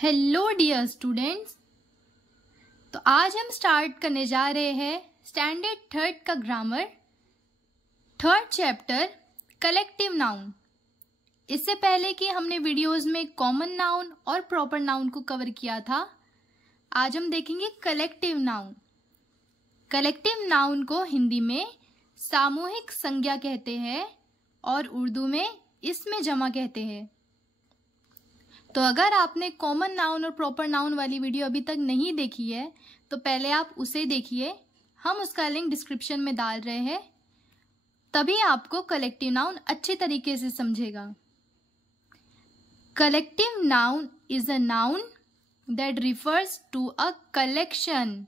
Hello dear students. तो आज हम स्टार्ट करने जा रहे हैं स्टैंडर्ड थर्ड का grammar, third chapter collective noun. इससे पहले कि हमने वीडियोस में कॉमन नाउन और प्रॉपर नाउन को कवर किया था, आज हम देखेंगे कलेक्टिव नाउन। कलेक्टिव नाउन को हिंदी में सामूहिक संज्ञा कहते हैं और उर्दू में इसमें जमा कहते हैं। तो अगर आपने कॉमन नाउन और प्रॉपर नाउन वाली वीडियो अभी तक नहीं देखी है तो पहले आप उसे देखिए, हम उसका लिंक डिस्क्रिप्शन में डाल रहे हैं, तभी आपको कलेक्टिव नाउन अच्छे तरीके से समझेगा। Collective noun is a noun that refers to a collection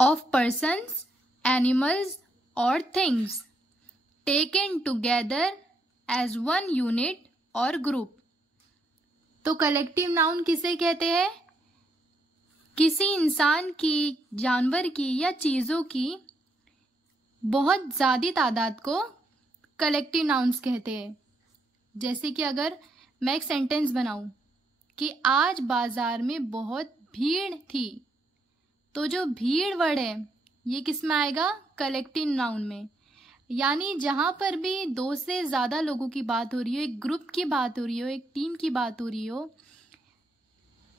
of persons, animals or things taken together as one unit or group। तो कलेक्टिव नाउन किसे कहते हैं? किसी इंसान की, जानवर की या चीज़ों की बहुत ज़्यादा तादाद को कलेक्टिव नाउन्स कहते हैं। जैसे कि अगर मैं एक सेंटेंस बनाऊं कि आज बाजार में बहुत भीड़ थी, तो जो भीड़ वर्ड है ये किस में आएगा? कलेक्टिव नाउन में। यानी जहाँ पर भी दो से ज़्यादा लोगों की बात हो रही हो, एक ग्रुप की बात हो रही हो, एक टीम की बात हो रही हो,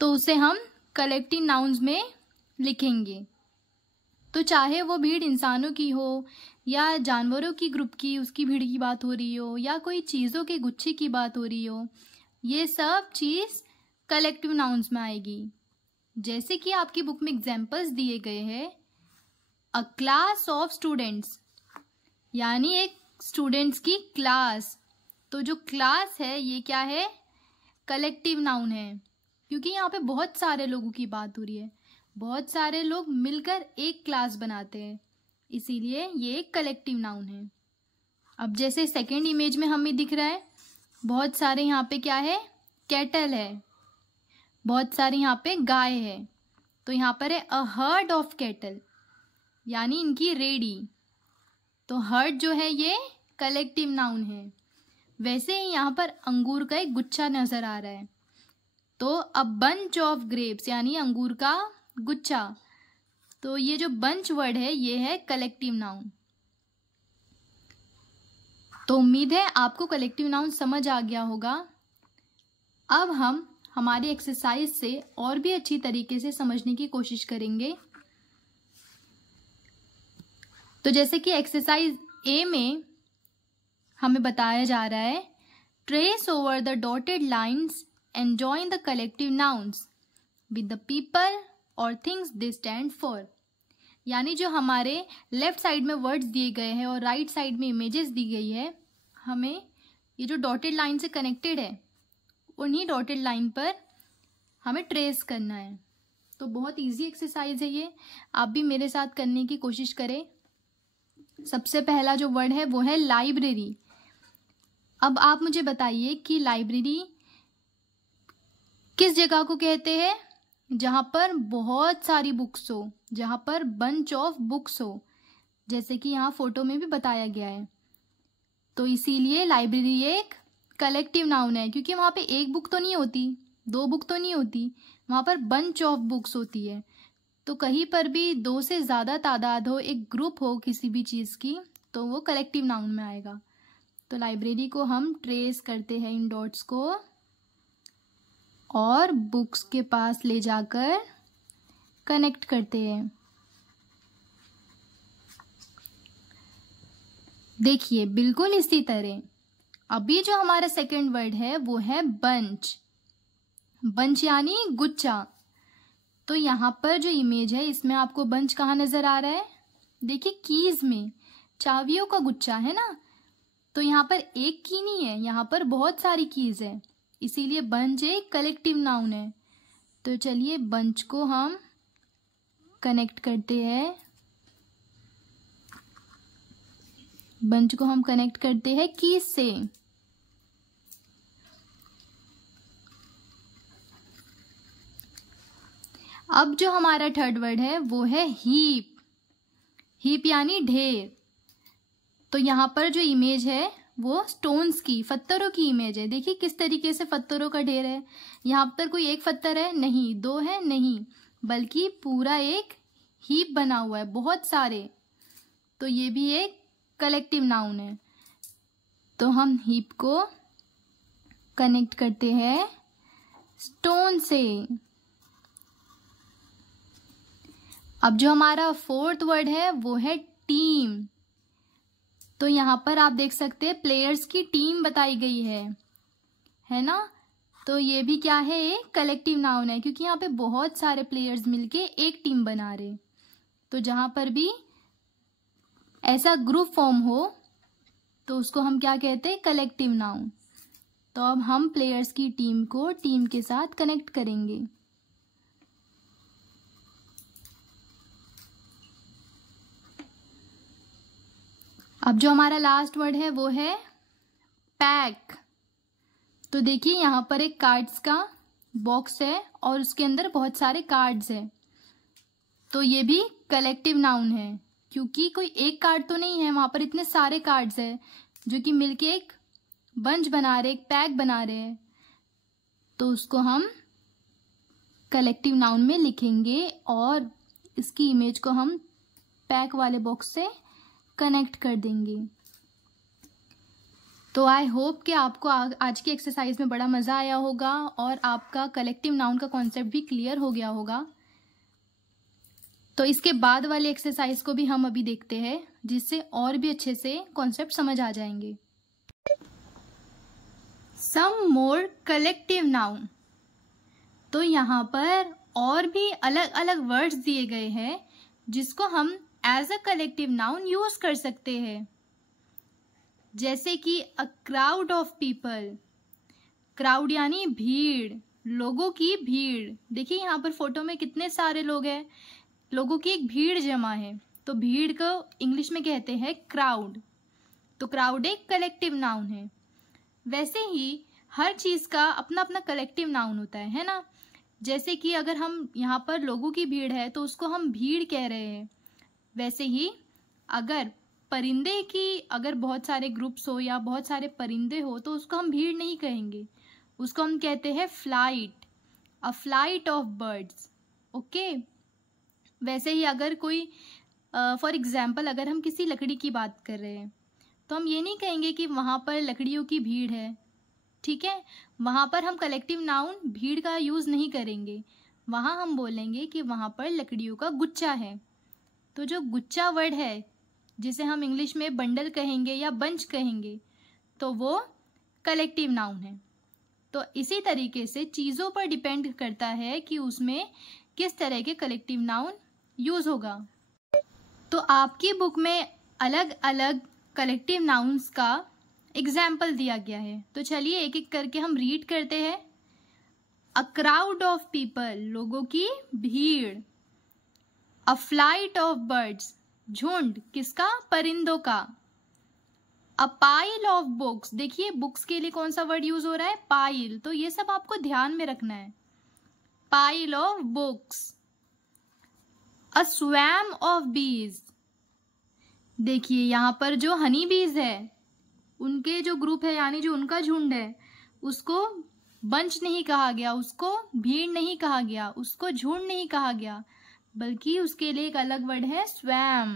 तो उसे हम कलेक्टिव नाउन्स में लिखेंगे। तो चाहे वो भीड़ इंसानों की हो या जानवरों की ग्रुप की, उसकी भीड़ की बात हो रही हो, या कोई चीज़ों के गुच्छे की बात हो रही हो, ये सब चीज़ कलेक्टिव नाउन्स में आएगी। जैसे कि आपकी बुक में एग्जाम्पल्स दिए गए हैं, अ क्लास ऑफ स्टूडेंट्स, यानी एक स्टूडेंट्स की क्लास। तो जो क्लास है ये क्या है? कलेक्टिव नाउन है, क्योंकि यहाँ पे बहुत सारे लोगों की बात हो रही है, बहुत सारे लोग मिलकर एक क्लास बनाते हैं, इसीलिए ये एक कलेक्टिव नाउन है। अब जैसे सेकेंड इमेज में हमें दिख रहा है, बहुत सारे यहाँ पे क्या है? कैटल है, बहुत सारे यहाँ पे गाय है। तो यहाँ पर है अ हर्ड ऑफ कैटल, यानी इनकी रेडी। तो हर्ड जो है ये कलेक्टिव नाउन है। वैसे ही यहाँ पर अंगूर का एक गुच्छा नजर आ रहा है, तो अ बंच ऑफ ग्रेप्स, यानी अंगूर का गुच्छा। तो ये जो बंच वर्ड है ये है कलेक्टिव नाउन। तो उम्मीद है आपको कलेक्टिव नाउन समझ आ गया होगा। अब हम हमारी एक्सरसाइज से और भी अच्छी तरीके से समझने की कोशिश करेंगे। तो जैसे कि एक्सरसाइज ए में हमें बताया जा रहा है, trace over the dotted lines and join the collective nouns with the people और थिंग्स दे स्टैंड फॉर। यानी जो हमारे लेफ्ट साइड में वर्ड्स दिए गए हैं और राइट साइड में इमेजेस दी गई है, हमें ये जो डॉटेड लाइन से कनेक्टेड है उन्हीं डॉटेड लाइन पर हमें ट्रेस करना है। तो बहुत इजी एक्सरसाइज है ये, आप भी मेरे साथ करने की कोशिश करें। सबसे पहला जो वर्ड है वो है लाइब्रेरी। अब आप मुझे बताइए कि लाइब्रेरी किस जगह को कहते हैं? जहां पर बहुत सारी बुक्स हो, जहां पर बंच ऑफ बुक्स हो, जैसे कि यहाँ फोटो में भी बताया गया है। तो इसीलिए लाइब्रेरी एक कलेक्टिव नाउन है, क्योंकि वहां पे एक बुक तो नहीं होती, दो बुक तो नहीं होती, वहां पर बंच ऑफ बुक्स होती है। तो कहीं पर भी दो से ज़्यादा तादाद हो, एक ग्रुप हो किसी भी चीज़ की, तो वो कलेक्टिव नाउन में आएगा। तो लाइब्रेरी को हम ट्रेस करते हैं इन डॉट्स को और बुक्स के पास ले जाकर कनेक्ट करते हैं। देखिए बिल्कुल इसी तरह अभी जो हमारा सेकंड वर्ड है वो है बंच। बंच यानी गुच्छा। तो यहाँ पर जो इमेज है इसमें आपको बंच कहाँ नजर आ रहा है? देखिए कीज में, चाबियों का गुच्छा है ना। तो यहाँ पर एक की नहीं है, यहाँ पर बहुत सारी कीज है, इसीलिए बंच एक कलेक्टिव नाउन है। तो चलिए बंच को हम कनेक्ट करते हैं, बंच को हम कनेक्ट करते हैं कीज से। अब जो हमारा थर्ड वर्ड है वो है हीप। हीप यानी ढेर। तो यहाँ पर जो इमेज है वो स्टोन्स की, पत्थरों की इमेज है। देखिए किस तरीके से पत्थरों का ढेर है। यहाँ पर कोई एक पत्थर है नहीं, दो है नहीं, बल्कि पूरा एक हीप बना हुआ है, बहुत सारे। तो ये भी एक कलेक्टिव नाउन है। तो हम हीप को कनेक्ट करते हैं स्टोन से। अब जो हमारा फोर्थ वर्ड है वो है टीम। तो यहाँ पर आप देख सकते हैं प्लेयर्स की टीम बताई गई है ना। तो ये भी क्या है, एक कलेक्टिव नाउन है, क्योंकि यहाँ पे बहुत सारे प्लेयर्स मिलके एक टीम बना रहे। तो जहाँ पर भी ऐसा ग्रुप फॉर्म हो तो उसको हम क्या कहते हैं, कलेक्टिव नाउन। तो अब हम प्लेयर्स की टीम को टीम के साथ कनेक्ट करेंगे। अब जो हमारा लास्ट वर्ड है वो है पैक। तो देखिए यहाँ पर एक कार्ड्स का बॉक्स है और उसके अंदर बहुत सारे कार्ड्स है। तो ये भी कलेक्टिव नाउन है, क्योंकि कोई एक कार्ड तो नहीं है, वहां पर इतने सारे कार्ड्स है जो कि मिलके एक बंच बना रहे, एक पैक बना रहे हैं। तो उसको हम कलेक्टिव नाउन में लिखेंगे और इसकी इमेज को हम पैक वाले बॉक्स से कनेक्ट कर देंगे। तो आई होप कि आपको आज की एक्सरसाइज में बड़ा मज़ा आया होगा और आपका कलेक्टिव नाउन का कॉन्सेप्ट भी क्लियर हो गया होगा। तो इसके बाद वाले एक्सरसाइज को भी हम अभी देखते हैं, जिससे और भी अच्छे से कॉन्सेप्ट समझ आ जाएंगे। सम मोर कलेक्टिव नाउन। तो यहाँ पर और भी अलग अलग वर्ड्स दिए गए हैं जिसको हम as a collective noun use कर सकते हैं। जैसे कि a crowd of people. Crowd यानी भीड़, लोगों की भीड़। देखिए यहाँ पर फोटो में कितने सारे लोग हैं, लोगों की एक भीड़ जमा है। तो भीड़ को इंग्लिश में कहते हैं क्राउड। तो क्राउड एक कलेक्टिव नाउन है। वैसे ही हर चीज का अपना अपना कलेक्टिव नाउन होता है ना। जैसे कि अगर हम यहाँ पर लोगों की भीड़ है तो उसको हम भीड़ कह रहे हैं। वैसे ही अगर परिंदे की, अगर बहुत सारे ग्रुप्स हो या बहुत सारे परिंदे हो तो उसको हम भीड़ नहीं कहेंगे, उसको हम कहते हैं flight, a flight of birds. Okay. वैसे ही अगर कोई फॉर एग्जाम्पल अगर हम किसी लकड़ी की बात कर रहे हैं तो हम ये नहीं कहेंगे कि वहाँ पर लकड़ियों की भीड़ है, ठीक है। वहाँ पर हम कलेक्टिव नाउन भीड़ का यूज़ नहीं करेंगे, वहाँ हम बोलेंगे कि वहाँ पर लकड़ियों का गुच्छा है। तो जो गुच्छा वर्ड है, जिसे हम इंग्लिश में बंडल कहेंगे या बंच कहेंगे, तो वो कलेक्टिव नाउन है। तो इसी तरीके से चीज़ों पर डिपेंड करता है कि उसमें किस तरह के कलेक्टिव नाउन यूज़ होगा। तो आपकी बुक में अलग अलग कलेक्टिव नाउन्स का एग्जाम्पल दिया गया है। तो चलिए एक एक करके हम रीड करते हैं। अ क्राउड ऑफ पीपल, लोगों की भीड़। अ फ्लाइट ऑफ बर्ड्स, झुंड, किसका, परिंदों का। अ पाइल ऑफ बुक्स, देखिए बुक्स के लिए कौन सा वर्ड यूज हो रहा है, पाइल। तो ये सब आपको ध्यान में रखना है। Pile of books. A swum of बीज, देखिए यहाँ पर जो हनी बीज है उनके जो ग्रुप है यानी जो उनका झुंड है उसको बंच नहीं कहा गया, उसको भीड़ नहीं कहा गया, उसको झुंड नहीं कहा गया, बल्कि उसके लिए एक अलग वर्ड है स्वैम।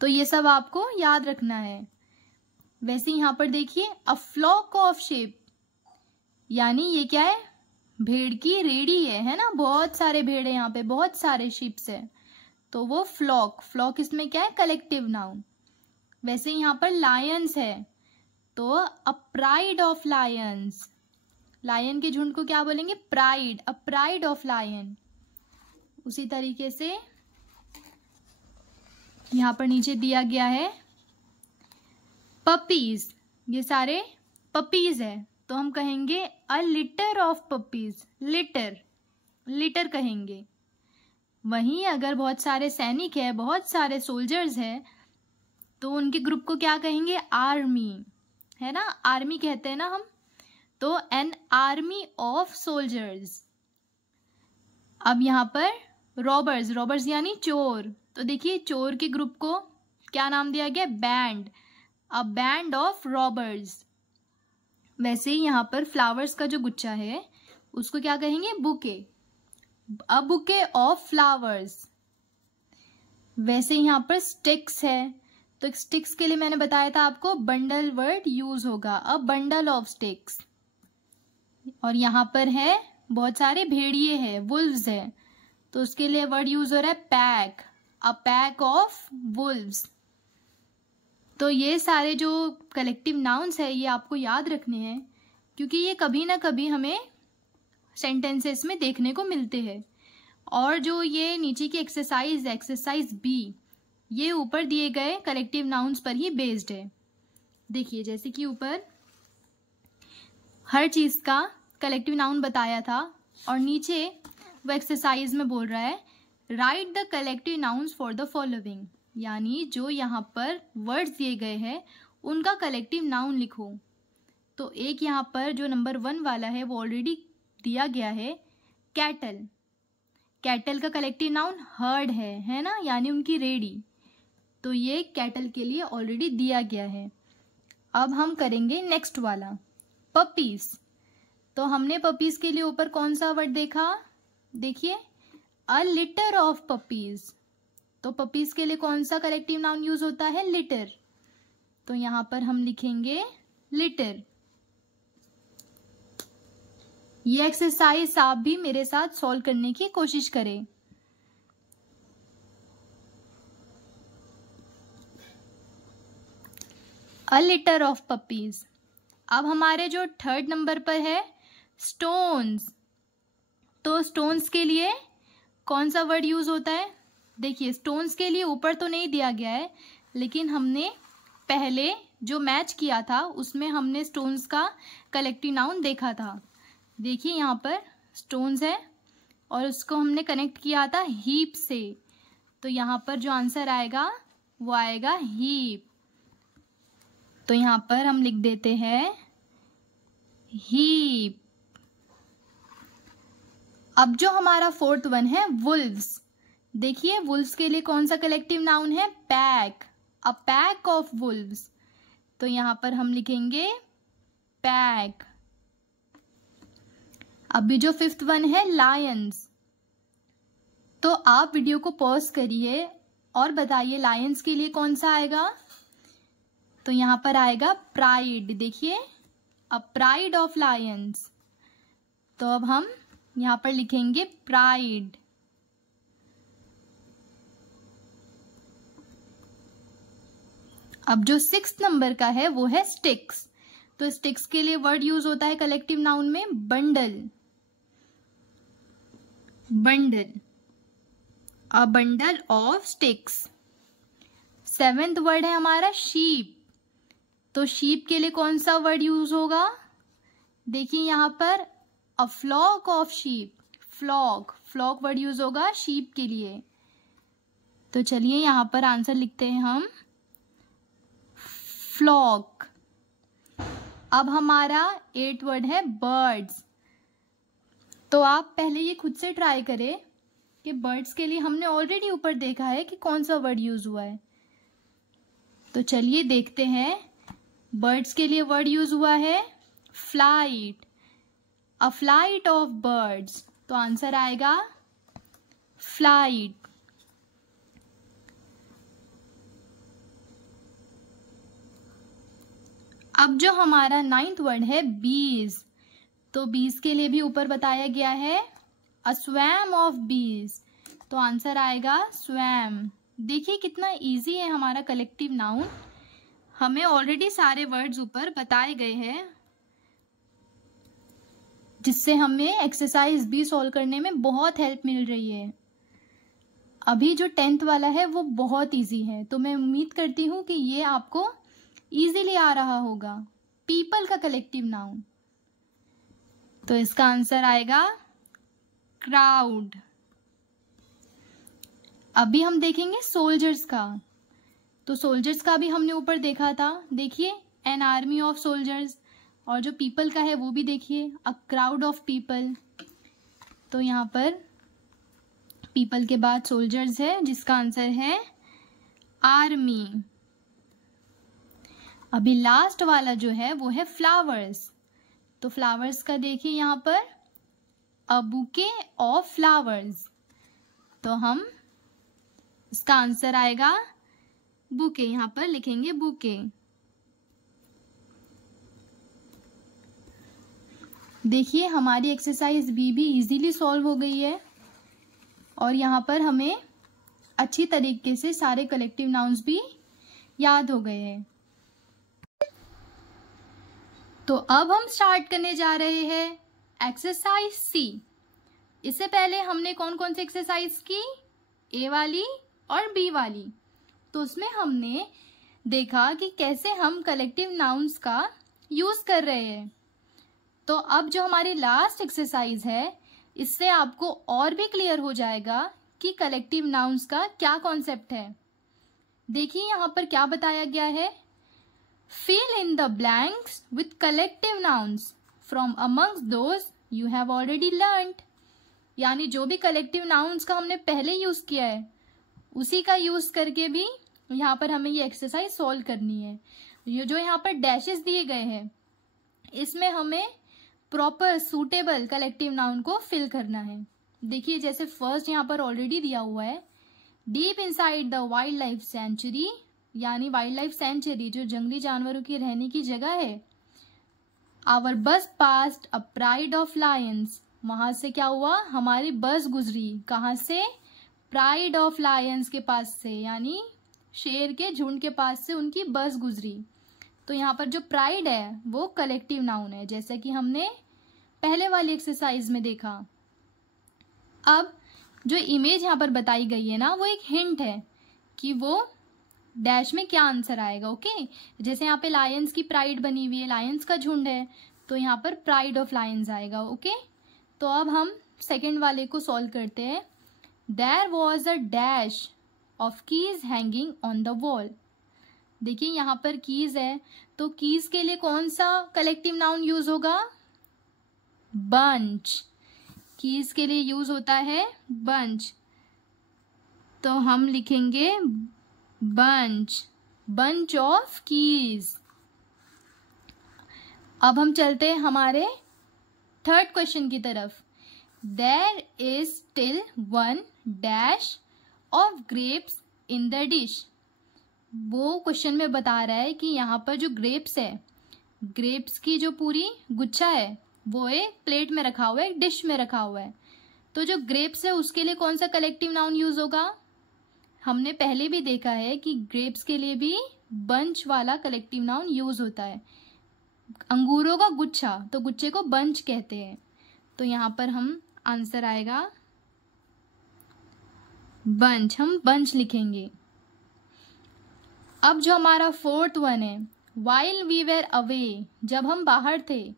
तो ये सब आपको याद रखना है। वैसे यहाँ पर देखिए अ फ्लॉक ऑफ शीप, यानी ये क्या है, भेड़ की रेडी है ना। बहुत सारे भेड़ है यहाँ पे, बहुत सारे शीप्स है, तो वो फ्लॉक। फ्लॉक इसमें क्या है, कलेक्टिव नाउन। वैसे यहाँ पर लायंस है तो a pride of lions, lion के झुंड को क्या बोलेंगे, pride, a pride of lion. उसी तरीके से यहाँ पर नीचे दिया गया है पपीज, ये सारे पपीज है तो हम कहेंगे a litter of puppies, litter, litter कहेंगे। वहीं अगर बहुत सारे सैनिक है, बहुत सारे सोल्जर्स है, तो उनके ग्रुप को क्या कहेंगे, आर्मी, है ना, आर्मी कहते हैं ना हम। तो एन आर्मी ऑफ सोल्जर्स। अब यहाँ पर रॉबर्स, रॉबर्स यानी चोर। तो देखिए चोर के ग्रुप को क्या नाम दिया गया, band. A band of robbers. वैसे ही यहाँ पर फ्लावर्स का जो गुच्छा है उसको क्या कहेंगे? Bouquet. A bouquet of flowers. वैसे यहाँ पर स्टिक्स है, तो स्टिक्स के लिए मैंने बताया था आपको बंडल वर्ड यूज होगा, अ बंडल ऑफ स्टिक्स। और यहाँ पर है बहुत सारे भेड़िए हैं, वुल्व्स है, तो उसके लिए वर्ड यूज हो रहा है pack, a pack of Wolves. तो ये सारे जो कलेक्टिव नाउन्स है ये आपको याद रखने हैं, क्योंकि ये कभी ना कभी हमें सेंटेंसेस में देखने को मिलते हैं। और जो ये नीचे की एक्सरसाइज है, एक्सरसाइज बी, ये ऊपर दिए गए कलेक्टिव नाउन्स पर ही बेस्ड है। देखिए जैसे कि ऊपर हर चीज का कलेक्टिव नाउन बताया था, और नीचे वो एक्सरसाइज में बोल रहा है right the collective nouns for the following, यानी जो यहाँ पर वर्ड्स दिए गए हैं उनका कलेक्टिव नाउन लिखो। तो एक यहाँ पर जो नंबर 1 वाला है वो ऑलरेडी दिया गया है, कैटल। कैटल का कलेक्टिव नाउन हर्ड है ना, यानी उनकी रेडी। तो ये कैटल के लिए ऑलरेडी दिया गया है। अब हम करेंगे नेक्स्ट वाला, पपीज। तो हमने पपीज के लिए ऊपर कौन सा वर्ड देखा? देखिए अ लिटर ऑफ पपीज। तो पपीज के लिए कौन सा कलेक्टिव नाउन यूज होता है? लिटर। तो यहां पर हम लिखेंगे लिटर। ये एक्सरसाइज आप भी मेरे साथ सॉल्व करने की कोशिश करें। अ लिटर ऑफ पपीज। अब हमारे जो थर्ड नंबर पर है स्टोन्स। तो स्टोन्स के लिए कौन सा वर्ड यूज होता है? देखिए स्टोन्स के लिए ऊपर तो नहीं दिया गया है, लेकिन हमने पहले जो मैच किया था उसमें हमने स्टोन्स का कलेक्टिव नाउन देखा था। देखिए यहाँ पर स्टोन्स है और उसको हमने कनेक्ट किया था हीप से, तो यहाँ पर जो आंसर आएगा वो आएगा हीप। तो यहाँ पर हम लिख देते हैं हीप। अब जो हमारा फोर्थ वन है वुल्व्स। देखिए वुल्व्स के लिए कौन सा कलेक्टिव नाउन है? Pack, a pack of Wolves. तो यहां पर हम लिखेंगे पैक। अभी जो फिफ्थ वन है लायंस। तो आप वीडियो को पॉज करिए और बताइए लायंस के लिए कौन सा आएगा? तो यहां पर आएगा प्राइड। देखिए अ प्राइड ऑफ लायंस। तो अब हम यहां पर लिखेंगे प्राइड। अब जो 6th नंबर का है वो है स्टिक्स। तो स्टिक्स के लिए वर्ड यूज होता है कलेक्टिव नाउन में bundle, bundle, a bundle of sticks. 7th word है हमारा शीप। तो शीप के लिए कौन सा वर्ड यूज होगा? देखिए यहां पर a flock of sheep, flock, flock word use होगा शीप के लिए। तो चलिए यहां पर आंसर लिखते हैं हम फ्लॉक। अब हमारा 8th वर्ड है बर्ड्स। तो आप पहले ये खुद से ट्राई करें कि बर्ड्स के लिए हमने ऑलरेडी ऊपर देखा है कि कौन सा वर्ड यूज हुआ है। तो चलिए देखते हैं। बर्ड्स के लिए वर्ड यूज हुआ है flight, a flight of birds. तो आंसर आएगा फ्लाइट। अब जो हमारा 9th वर्ड है बीज। तो बीज के लिए भी ऊपर बताया गया है अ स्वैम ऑफ बीज। तो आंसर आएगा स्वैम। देखिए कितना इजी है हमारा कलेक्टिव नाउन। हमें ऑलरेडी सारे वर्ड्स ऊपर बताए गए हैं, जिससे हमें एक्सरसाइज भी सॉल्व करने में बहुत हेल्प मिल रही है। अभी जो 10th वाला है वो बहुत इजी है, तो मैं उम्मीद करती हूँ कि ये आपको इजीली आ रहा होगा। पीपल का कलेक्टिव नाउन। तो इसका आंसर आएगा क्राउड। अभी हम देखेंगे सोल्जर्स का। तो सोल्जर्स का भी हमने ऊपर देखा था। देखिए एन आर्मी ऑफ सोल्जर्स। और जो पीपल का है वो भी देखिए अ क्राउड ऑफ पीपल। तो यहाँ पर पीपल के बाद सोल्जर्स है, जिसका आंसर है आर्मी। अभी लास्ट वाला जो है वो है फ्लावर्स। तो फ्लावर्स का देखिए यहाँ पर अ बुके ऑफ फ्लावर्स, तो हम इसका आंसर आएगा बुके, यहाँ पर लिखेंगे बुके। देखिए हमारी एक्सरसाइज बी भी इजीली सॉल्व हो गई है और यहाँ पर हमें अच्छी तरीके से सारे कलेक्टिव नाउन्स भी याद हो गए हैं। तो अब हम स्टार्ट करने जा रहे हैं एक्सरसाइज सी। इससे पहले हमने कौन कौन सी एक्सरसाइज की, ए वाली और बी वाली। तो उसमें हमने देखा कि कैसे हम कलेक्टिव नाउन्स का यूज कर रहे हैं। तो अब जो हमारी लास्ट एक्सरसाइज है, इससे आपको और भी क्लियर हो जाएगा कि कलेक्टिव नाउन्स का क्या कॉन्सेप्ट है। देखिए यहाँ पर क्या बताया गया है, fill in the blanks with collective nouns from amongst those you have already learned. यानी जो भी कलेक्टिव नाउन्स का हमने पहले यूज किया है उसी का यूज करके भी यहाँ पर हमें ये एक्सरसाइज सॉल्व करनी है। ये जो यहाँ पर डैशेस दिए गए हैं इसमें हमें प्रॉपर सूटेबल कलेक्टिव नाउन को फिल करना है। देखिए जैसे फर्स्ट यहाँ पर ऑलरेडी दिया हुआ है, deep inside the wild life sanctuary, यानी वाइल्ड लाइफ सेंचुरी जो जंगली जानवरों की रहने की जगह है। आवर बस past a pride of Lions, वहां से क्या हुआ, हमारी बस गुजरी, कहाँ से, प्राइड ऑफ लायंस के पास से, यानी शेर के झुंड के पास से उनकी बस गुजरी। तो यहाँ पर जो प्राइड है वो कलेक्टिव नाउन है, जैसा कि हमने पहले वाली एक्सरसाइज में देखा। अब जो इमेज यहाँ पर बताई गई है ना, वो एक हिंट है कि वो डैश में क्या आंसर आएगा। ओके, जैसे यहाँ पे लायंस की प्राइड बनी हुई है, लायंस का झुंड है, तो यहाँ पर प्राइड ऑफ लायंस आएगा। ओके, तो अब हम सेकेंड वाले को सॉल्व करते हैं। There was a dash of keys hanging on the wall. देखिए यहाँ पर कीज है, तो कीज के लिए कौन सा कलेक्टिव नाउन यूज होगा, बंच। कीज के लिए यूज होता है बंच, तो हम लिखेंगे बंच, बंच ऑफ कीज। अब हम चलते हैं हमारे थर्ड क्वेश्चन की तरफ। There is still one dash of grapes in the dish. वो क्वेश्चन में बता रहा है कि यहाँ पर जो ग्रेप्स है, ग्रेप्स की जो पूरी गुच्छा है वो एक प्लेट में रखा हुआ है, एक डिश में रखा हुआ है। तो जो ग्रेप्स है उसके लिए कौन सा कलेक्टिव नाउन यूज होगा, हमने पहले भी देखा है कि ग्रेप्स के लिए भी बंच वाला कलेक्टिव नाउन यूज होता है। अंगूरों का गुच्छा, तो गुच्छे को बंच कहते हैं। तो यहाँ पर हम आंसर आएगा बंच, हम बंच लिखेंगे। अब जो हमारा फोर्थ वन है, वाइल वी वेर अवे, जब हम बाहर थे,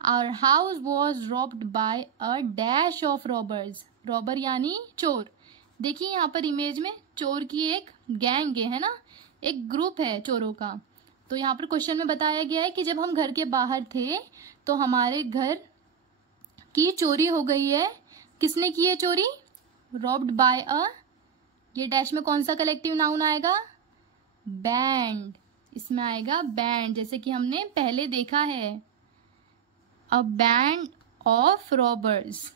our house was robbed by a dash of robbers. Robber यानी चोर। देखिए यहाँ पर इमेज में चोर की एक गैंग है ना, एक ग्रुप है चोरों का। तो यहाँ पर क्वेश्चन में बताया गया है कि जब हम घर के बाहर थे तो हमारे घर की चोरी हो गई है। किसने की है चोरी, रॉब्ड बाय अ, ये डैश में कौन सा कलेक्टिव नाउन आएगा, बैंड। इसमें आएगा बैंड, जैसे कि हमने पहले देखा है, अ बैंड ऑफ रॉबर्स।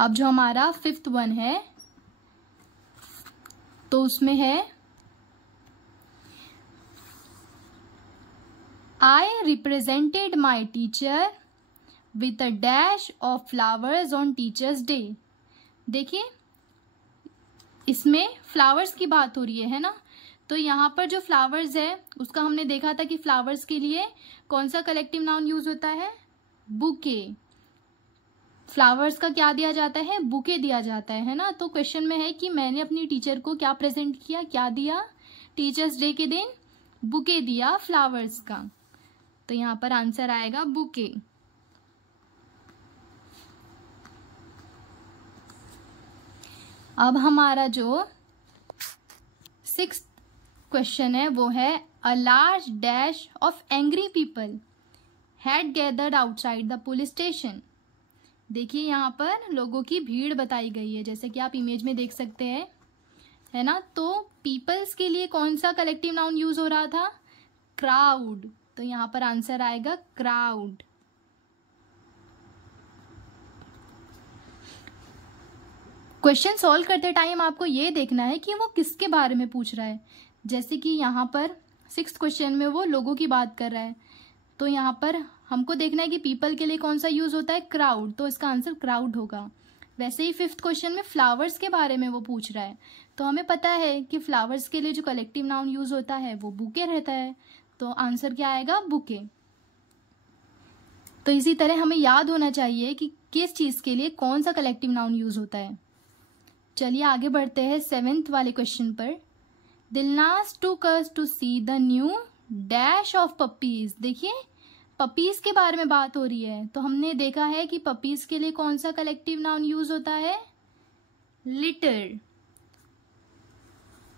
अब जो हमारा फिफ्थ वन है तो उसमें है I represented my teacher with a dash of flowers on teachers day. देखिए इसमें फ्लावर्स की बात हो रही है ना, तो यहाँ पर जो फ्लावर्स है उसका हमने देखा था कि फ्लावर्स के लिए कौन सा कलेक्टिव नाउन यूज होता है, बुके। फ्लावर्स का क्या दिया जाता है, बुके दिया जाता है ना। तो क्वेश्चन में है कि मैंने अपनी टीचर को क्या प्रेजेंट किया, क्या दिया, टीचर्स डे के दिन बुके दिया फ्लावर्स का। तो यहाँ पर आंसर आएगा बुके। अब हमारा जो सिक्स्थ क्वेश्चन है वो है a large dash of angry people had gathered outside the police station. देखिए यहाँ पर लोगों की भीड़ बताई गई है, जैसे कि आप इमेज में देख सकते हैं। है ना। तो पीपल्स के लिए कौन सा कलेक्टिव नाउन यूज हो रहा था? क्राउड। तो यहाँ पर आंसर आएगा क्राउड। क्वेश्चन सॉल्व करते टाइम आपको ये देखना है कि वो किसके बारे में पूछ रहा है। जैसे कि यहाँ पर 6th क्वेश्चन में वो लोगों की बात कर रहा है, तो यहाँ पर हमको देखना है कि पीपल के लिए कौन सा यूज होता है? क्राउड। तो इसका आंसर क्राउड होगा। वैसे ही 5th क्वेश्चन में फ्लावर्स के बारे में वो पूछ रहा है, तो हमें पता है कि फ्लावर्स के लिए जो कलेक्टिव नाउन यूज होता है वो बुके रहता है। तो आंसर क्या आएगा? बुके। तो इसी तरह हमें याद होना चाहिए कि किस चीज के लिए कौन सा कलेक्टिव नाउन यूज होता है। चलिए आगे बढ़ते हैं 7th वाले क्वेश्चन पर। Dilnaz took us to see the new dash of puppies. देखिए पपीज के बारे में बात हो रही है, तो हमने देखा है कि पपीज के लिए कौन सा कलेक्टिव नाउन यूज होता है? लिटर।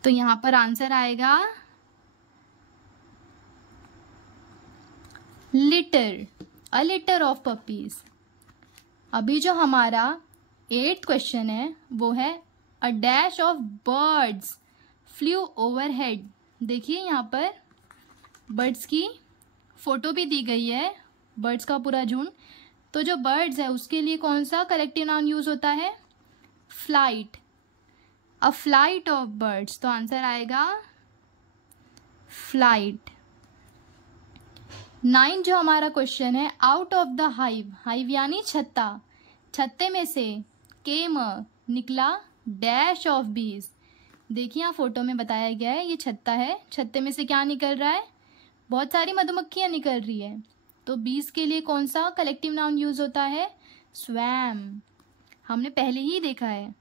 तो यहां पर आंसर आएगा litre, a litter of puppies. अभी जो हमारा 8th क्वेश्चन है वो है अ dash of birds flu overhead. देखिए यहाँ पर बर्ड्स की फोटो भी दी गई है, बर्ड्स का पूरा झुंड। तो जो बर्ड्स है उसके लिए कौन सा कलेक्टिव नाउन यूज होता है? Flight, a flight of birds. तो आंसर आएगा फ्लाइट। 9 जो हमारा क्वेश्चन है, out of the hive, hive यानी छत्ता, छत्ते में से केम निकला डैश ऑफ बीज। देखिए यहाँ फोटो में बताया गया है ये छत्ता है, छत्ते में से क्या निकल रहा है? बहुत सारी मधुमक्खियां निकल रही है। तो बीज के लिए कौन सा कलेक्टिव नाउन यूज होता है? स्वैम। हमने पहले ही देखा है,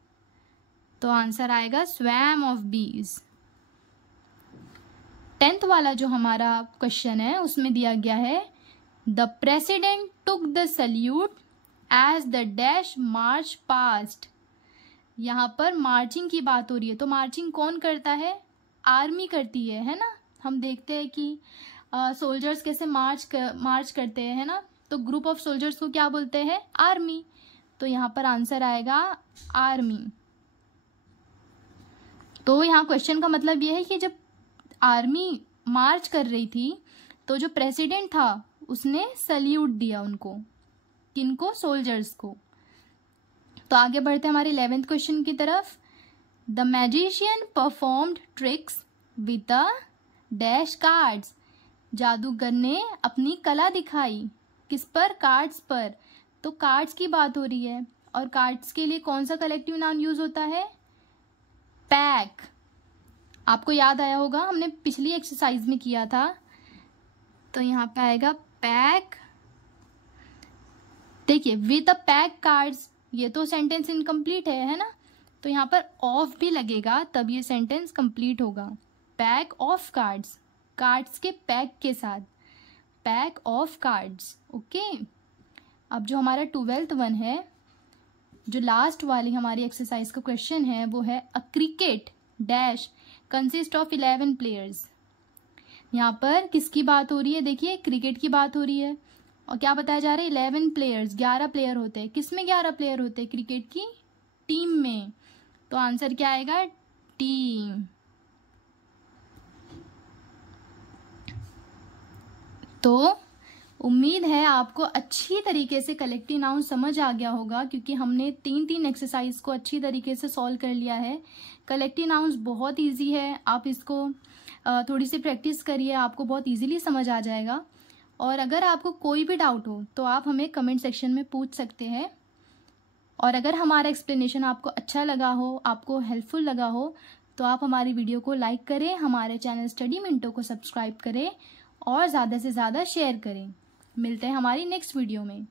तो आंसर आएगा स्वैम ऑफ बीज। 10th वाला जो हमारा क्वेश्चन है उसमें दिया गया है the president took the salute as the dash march past. यहाँ पर मार्चिंग की बात हो रही है, तो मार्चिंग कौन करता है? आर्मी करती है ना। हम देखते हैं कि सोल्जर्स कैसे मार्च करते हैं, है ना। तो ग्रुप ऑफ सोल्जर्स को क्या बोलते हैं? आर्मी। तो यहाँ पर आंसर आएगा आर्मी। तो यहाँ क्वेश्चन का मतलब ये है कि जब आर्मी मार्च कर रही थी तो जो प्रेसिडेंट था उसने सल्यूट दिया उनको, किनको? सोल्जर्स को। तो आगे बढ़ते हैं हमारे 11th क्वेश्चन की तरफ। The magician performed tricks with the dash cards. जादूगर ने अपनी कला दिखाई किस पर? कार्ड्स पर। तो कार्ड्स की बात हो रही है, और कार्ड्स के लिए कौन सा कलेक्टिव नाउन यूज होता है? पैक। आपको याद आया होगा, हमने पिछली एक्सरसाइज में किया था। तो यहाँ पे आएगा पैक। देखिए विद अ पैक कार्ड्स, ये तो सेंटेंस इनकम्प्लीट है ना। तो यहाँ पर ऑफ भी लगेगा तब ये सेंटेंस कंप्लीट होगा। पैक ऑफ कार्ड्स, कार्ड्स के पैक के साथ, पैक ऑफ कार्ड्स। ओके। अब जो हमारा 12th वन है, जो लास्ट वाली हमारी एक्सरसाइज का क्वेश्चन है वो है a cricket dash consist of 11 players. यहाँ पर किसकी बात हो रही है? देखिए क्रिकेट की बात हो रही है, और क्या बताया जा रहा है? 11 प्लेयर्स, 11 प्लेयर होते हैं। किस में 11 प्लेयर होते हैं? क्रिकेट की टीम में। तो आंसर क्या आएगा? टीम। तो उम्मीद है आपको अच्छी तरीके से कलेक्टिव नाउन समझ आ गया होगा, क्योंकि हमने 3 एक्सरसाइज को अच्छी तरीके से सॉल्व कर लिया है। कलेक्टिव नाउन्स बहुत इजी है, आप इसको थोड़ी सी प्रैक्टिस करिए, आपको बहुत इजीली समझ आ जाएगा। और अगर आपको कोई भी डाउट हो तो आप हमें कमेंट सेक्शन में पूछ सकते हैं। और अगर हमारा एक्सप्लेनेशन आपको अच्छा लगा हो, आपको हेल्पफुल लगा हो, तो आप हमारी वीडियो को लाइक करें, हमारे चैनल स्टडी मिनटों को सब्सक्राइब करें और ज़्यादा से ज़्यादा शेयर करें। मिलते हैं हमारी नेक्स्ट वीडियो में।